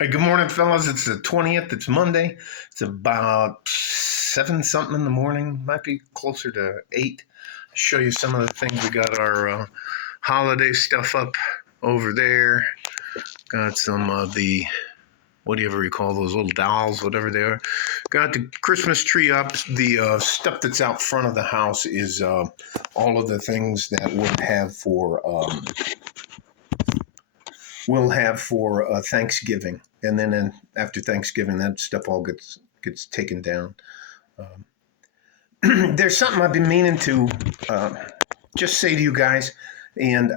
Hey, good morning, fellas. It's the 20th. It's Monday. It's about 7 something in the morning. Might be closer to 8. Show you some of the things. We got our holiday stuff up over there. Got some of the, whatever you call those little dolls, whatever they are. Got the Christmas tree up. The stuff that's out front of the house is all of the things that we'll have for Thanksgiving, and then after Thanksgiving, that stuff all gets taken down. There's something I've been meaning to just say to you guys, and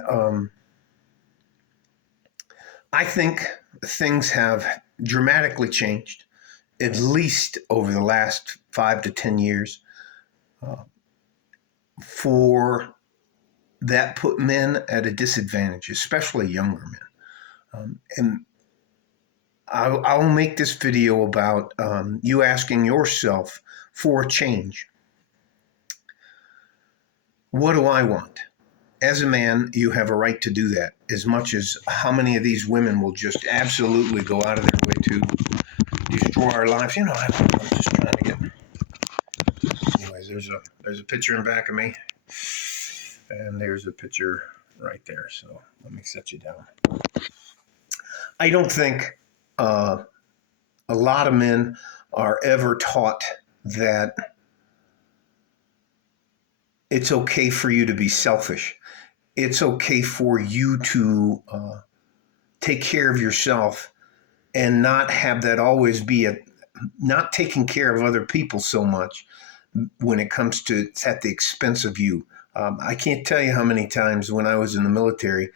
I think things have dramatically changed, at least over the last 5 to 10 years, for that put men at a disadvantage, especially younger men. And I'll make this video about you asking yourself for a change. What do I want? As a man, you have a right to do that, as much as how many of these women will just absolutely go out of their way to destroy our lives. I'm just trying to get. Anyways, there's a picture in back of me, and there's a picture right there. So let me set you down. I don't think a lot of men are ever taught that it's okay for you to be selfish. It's okay for you to take care of yourself and not have that always be not taking care of other people so much when it comes to it's at the expense of you. I can't tell you how many times when I was in the military,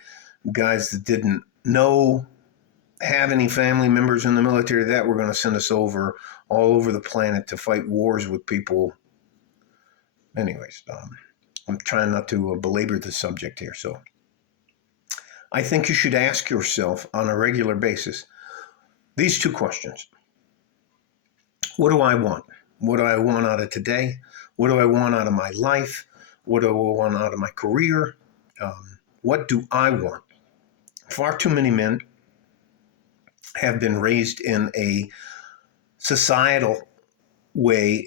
guys that didn't have any family members in the military that were going to send us all over the planet to fight wars with people. Anyways, I'm trying not to belabor the subject here. So I think you should ask yourself on a regular basis these two questions. What do I want? What do I want out of today? What do I want out of my life? What do I want out of my career? What do I want? Far too many men have been raised in a societal way,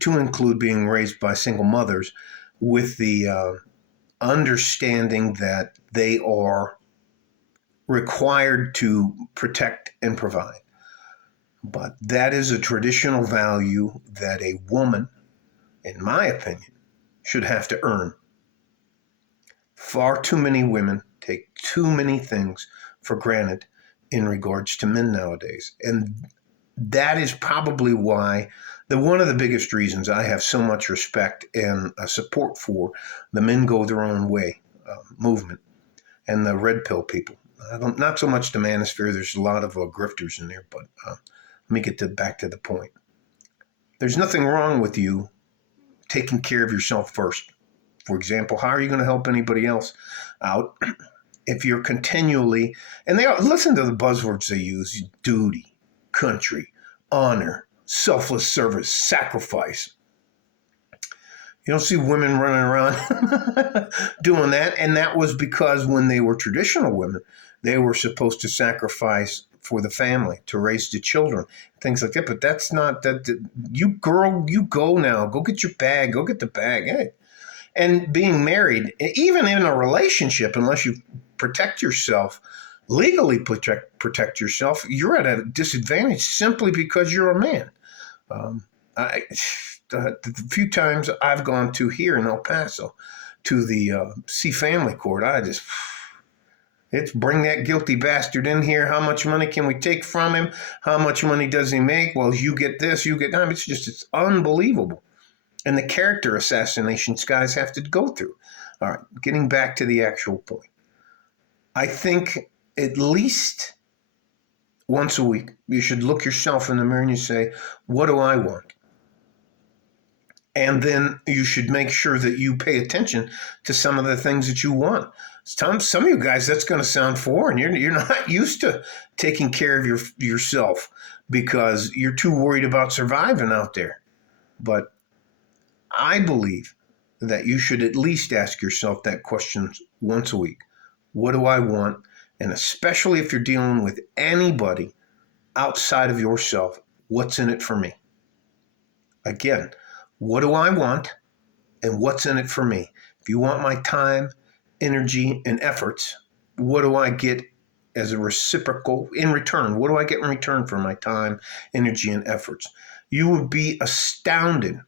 to include being raised by single mothers, with the understanding that they are required to protect and provide. But that is a traditional value that a woman, in my opinion, should have to earn. Far too many women take too many things for granted in regards to men nowadays. And that is probably why one of the biggest reasons I have so much respect and support for the men go their own way movement and the red pill people. Not so much the manosphere. There's a lot of grifters in there, but let me get back to the point. There's nothing wrong with you taking care of yourself first. For example, how are you going to help anybody else out if you're continually, and listen to the buzzwords they use: duty, country, honor, selfless service, sacrifice. You don't see women running around doing that. And that was because when they were traditional women, they were supposed to sacrifice for the family, to raise the children, things like that. But that's not that. You girl, you go now. Go get your bag. Go get the bag. Hey. And being married, even in a relationship, unless you protect yourself, legally protect yourself, you're at a disadvantage simply because you're a man. The few times I've gone to here in El Paso to the see family court, it's bring that guilty bastard in here. How much money can we take from him? How much money does he make? Well, you get this, you get that. It's unbelievable. And the character assassinations guys have to go through. All right, getting back to the actual point. I think at least once a week, you should look yourself in the mirror and you say, what do I want? And then you should make sure that you pay attention to some of the things that you want. Some of you guys, that's going to sound foreign. You're not used to taking care of yourself because you're too worried about surviving out there. But I believe that you should at least ask yourself that question once a week. What do I want? And especially if you're dealing with anybody outside of yourself. What's in it for me? Again, what do I want and what's in it for me? If you want my time, energy, and efforts, what do I get as a reciprocal in return? What do I get in return for my time, energy, and efforts? You would be astounded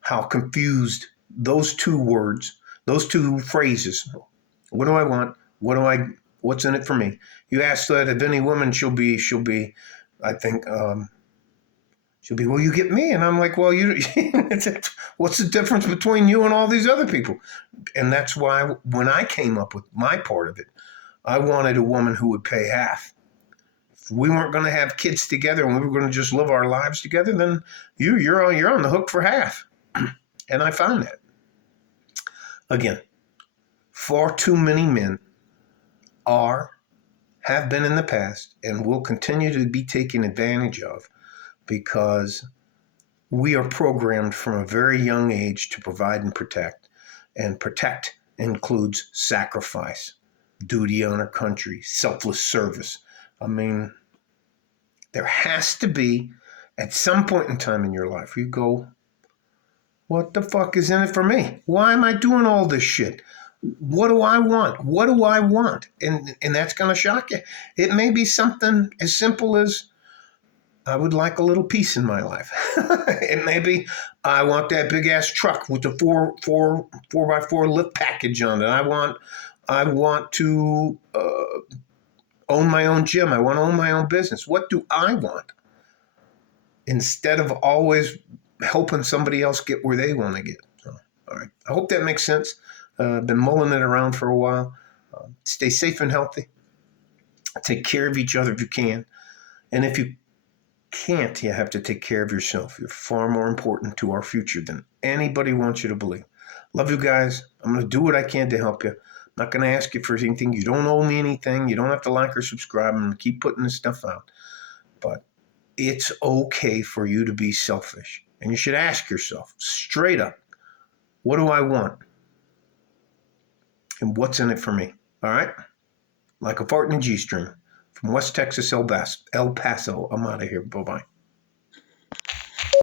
how confused those two words, those two phrases, what do I want? What's in it for me? You ask that of any woman, she'll be, I think, she'll be, well, you get me. And I'm like, well, what's the difference between you and all these other people? And that's why when I came up with my part of it, I wanted a woman who would pay half. If we weren't going to have kids together and we were going to just live our lives together, then you're on the hook for half. And I found that. Again, far too many men have been in the past, and will continue to be taken advantage of because we are programmed from a very young age to provide and protect. And protect includes sacrifice, duty on our country, selfless service. I mean, there has to be, at some point in time in your life, you go, what the fuck is in it for me? Why am I doing all this shit? What do I want? What do I want? And that's going to shock you. It may be something as simple as, I would like a little peace in my life. It may be, I want that big ass truck with the four by four lift package on it. I want to own my own gym. I want to own my own business. What do I want? Instead of always helping somebody else get where they want to get. So, all right. I hope that makes sense. Been mulling it around for a while. Stay safe and healthy. Take care of each other if you can. And if you can't, you have to take care of yourself. You're far more important to our future than anybody wants you to believe. Love you guys. I'm going to do what I can to help you. I'm not going to ask you for anything. You don't owe me anything. You don't have to like or subscribe. I'm going to keep putting this stuff out. But it's okay for you to be selfish. And you should ask yourself straight up, what do I want? And what's in it for me? All right? Like a fart in a G-string. From West Texas, El Paso, I'm out of here. Bye-bye.